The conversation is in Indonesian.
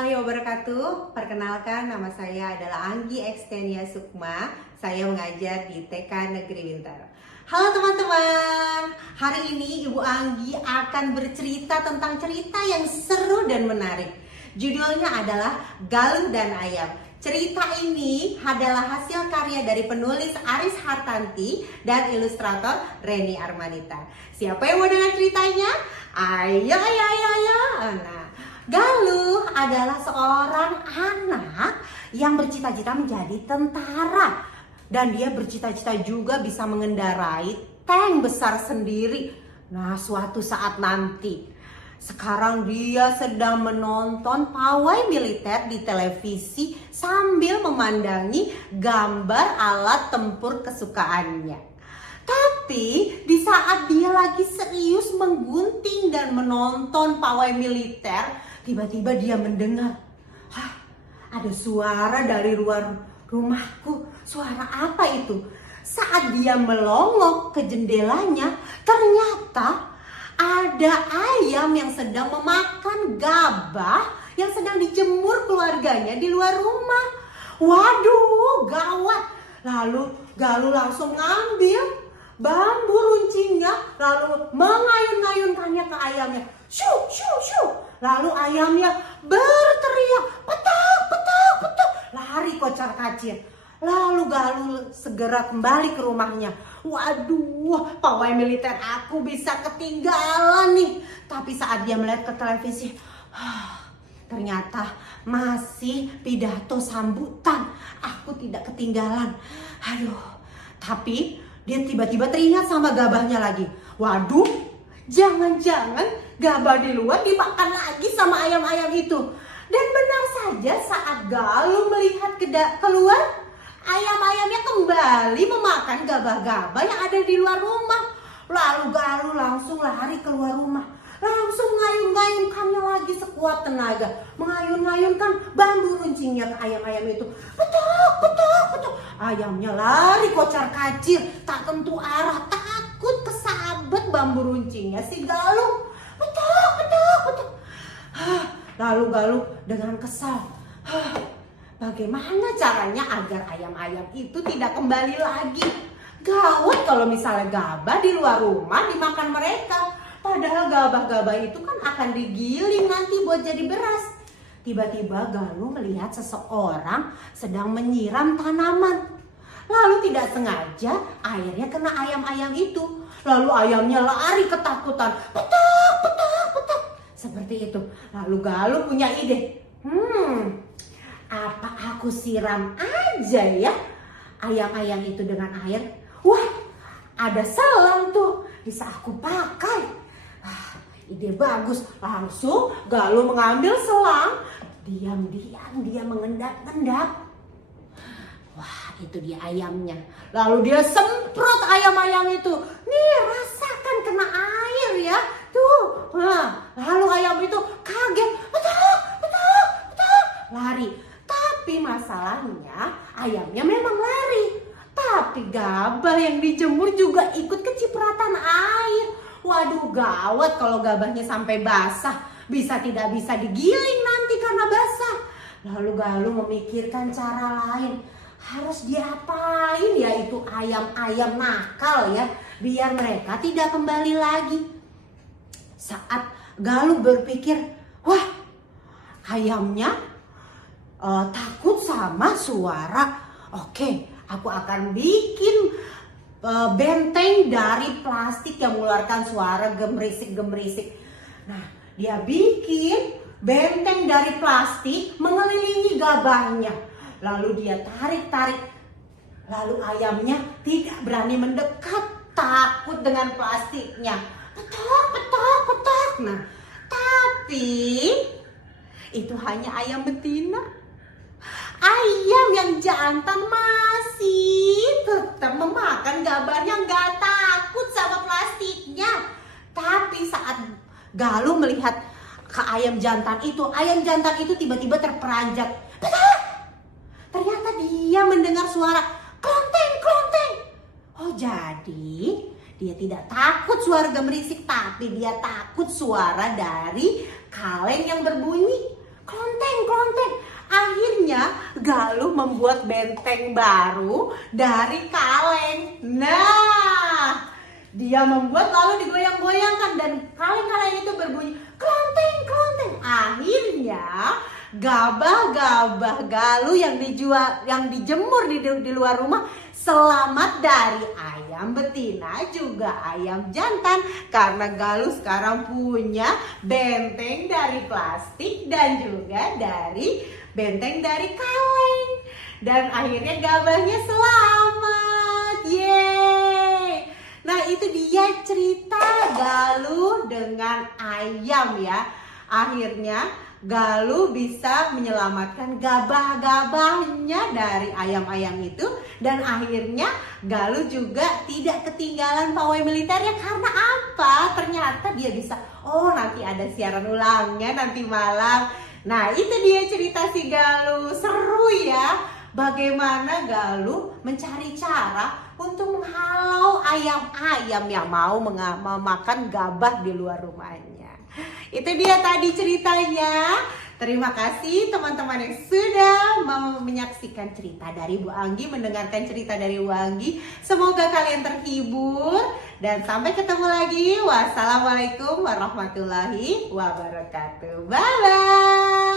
warahmatullahi wabarakatuh. Perkenalkan, nama saya adalah Anggi Extenia Sukma. Saya mengajar di TK Negeri Winter. Halo teman-teman, hari ini Ibu Anggi akan bercerita tentang cerita yang seru dan menarik. Judulnya adalah Galuh dan Ayam. Cerita ini adalah hasil karya dari penulis Aris Hartanti dan ilustrator Reni Armanita. Siapa yang mau dengar ceritanya? Ayo. Nah, Galuh adalah seorang anak yang bercita-cita menjadi tentara. Dan dia bercita-cita juga bisa mengendarai tank besar sendiri. Nah, suatu saat nanti. Sekarang dia sedang menonton pawai militer di televisi sambil memandangi gambar alat tempur kesukaannya. Tapi di saat dia lagi serius menggunting dan menonton pawai militer, tiba-tiba dia mendengar, ada suara dari luar rumahku. Suara apa itu? Saat dia melongok ke jendelanya, ternyata ada ayam yang sedang memakan gabah yang sedang dijemur keluarganya di luar rumah. Waduh, gawat. Lalu Galuh langsung ngambil bambu runcingnya, lalu mengayun-ayunkannya ke ayamnya. Shoo, shoo, shoo. Lalu ayamnya berteriak, petak, petak, petak. Lari kocar-kacir. Lalu Galuh segera kembali ke rumahnya. Waduh, pawai militer aku bisa ketinggalan nih. Tapi saat dia melihat ke televisi, ternyata masih pidato sambutan. Aku tidak ketinggalan. Aduh, tapi dia tiba-tiba teringat sama gabahnya lagi. Waduh, jangan-jangan gabah di luar dimakan lagi sama ayam-ayam itu. Dan benar saja saat Galuh melihat keluar, ayam-ayamnya kembali memakan gabah-gabah yang ada di luar rumah. Lalu Galuh langsung lari keluar rumah. Langsung mengayun-ngayunkannya lagi sekuat tenaga. Mengayun-ngayunkan bambu runcingnya ke ayam-ayam itu. Petuk, petuk, petuk. Ayamnya lari kocar-kacir, tak tentu arah, takut kesabet bambu runcingnya si Galuh. Petuk, petuk, petuk. Lalu Galuh dengan kesal, bagaimana caranya agar ayam-ayam itu tidak kembali lagi? Gawat kalau misalnya gabah di luar rumah dimakan mereka. Padahal gabah-gabah itu kan akan digiling nanti buat jadi beras. Tiba-tiba Galuh melihat seseorang sedang menyiram tanaman. Lalu tidak sengaja airnya kena ayam-ayam itu. Lalu ayamnya lari ketakutan. Petak, petak, petak. Seperti itu. Lalu Galuh punya ide. Apa aku siram aja ya ayam-ayam itu dengan air? Wah, ada selang tuh, bisa aku pakai. Ide bagus. Langsung Galuh mengambil selang. Diam-diam dia mengendap-endap. Wah, itu dia ayamnya. Lalu dia semprot ayam-ayam itu. Nih, rasakan kena air ya. Tuh. Lalu ayam itu kaget. Petak, petak, petak. Lari. Tapi masalahnya ayamnya memang lari. Tapi gabah yang dijemur juga ikut kecipratan air. Waduh, gawat kalau gabahnya sampai basah. Tidak bisa digiling nanti karena basah. Lalu Galuh memikirkan cara lain. Harus diapain ya itu ayam-ayam nakal ya, biar mereka tidak kembali lagi. Saat Galuh berpikir, wah, ayamnya takut sama suara. Oke, aku akan bikin benteng dari plastik yang mengeluarkan suara gemerisik-gemerisik. Nah, dia bikin benteng dari plastik mengelilingi gabahnya. Lalu dia tarik-tarik. Lalu ayamnya tidak berani mendekat, takut dengan plastiknya. Petak, petak, petak. Nah, tapi itu hanya ayam betina. Ayam yang jantan masih tetap memakan gabahnya, nggak takut sama plastiknya. Tapi saat Galuh melihat ke ayam jantan itu tiba-tiba terperanjat. Petak! Ternyata dia mendengar suara klonteng, klonteng. Oh, jadi dia tidak takut suara gemerisik, tapi dia takut suara dari kaleng yang berbunyi Klonteng. Akhirnya Galuh membuat benteng baru dari kaleng. Nah, dia membuat lalu digoyang-goyangkan dan kaleng-kaleng itu berbunyi klonteng. Akhirnya gabah-gabah Galuh yang dijemur di luar rumah selamat dari ayam betina juga ayam jantan, karena Galuh sekarang punya benteng dari plastik dan juga dari benteng dari kaleng, dan akhirnya gabahnya selamat. Yeay. Nah, itu dia cerita Galuh dengan ayam ya. Akhirnya Galuh bisa menyelamatkan gabah-gabahnya dari ayam-ayam itu, dan akhirnya Galuh juga tidak ketinggalan pawai militernya. Karena apa? Ternyata dia bisa, nanti ada siaran ulangnya nanti malam. Nah, itu dia cerita si Galuh. Seru ya, bagaimana Galuh mencari cara untuk menghalau ayam-ayam yang mau memakan gabah di luar rumahnya. Itu dia tadi ceritanya. Terima kasih teman-teman yang sudah menyaksikan cerita dari Bu Anggi, mendengarkan cerita dari Bu Anggi. Semoga kalian terhibur dan sampai ketemu lagi. Wassalamualaikum warahmatullahi wabarakatuh. Bye bye.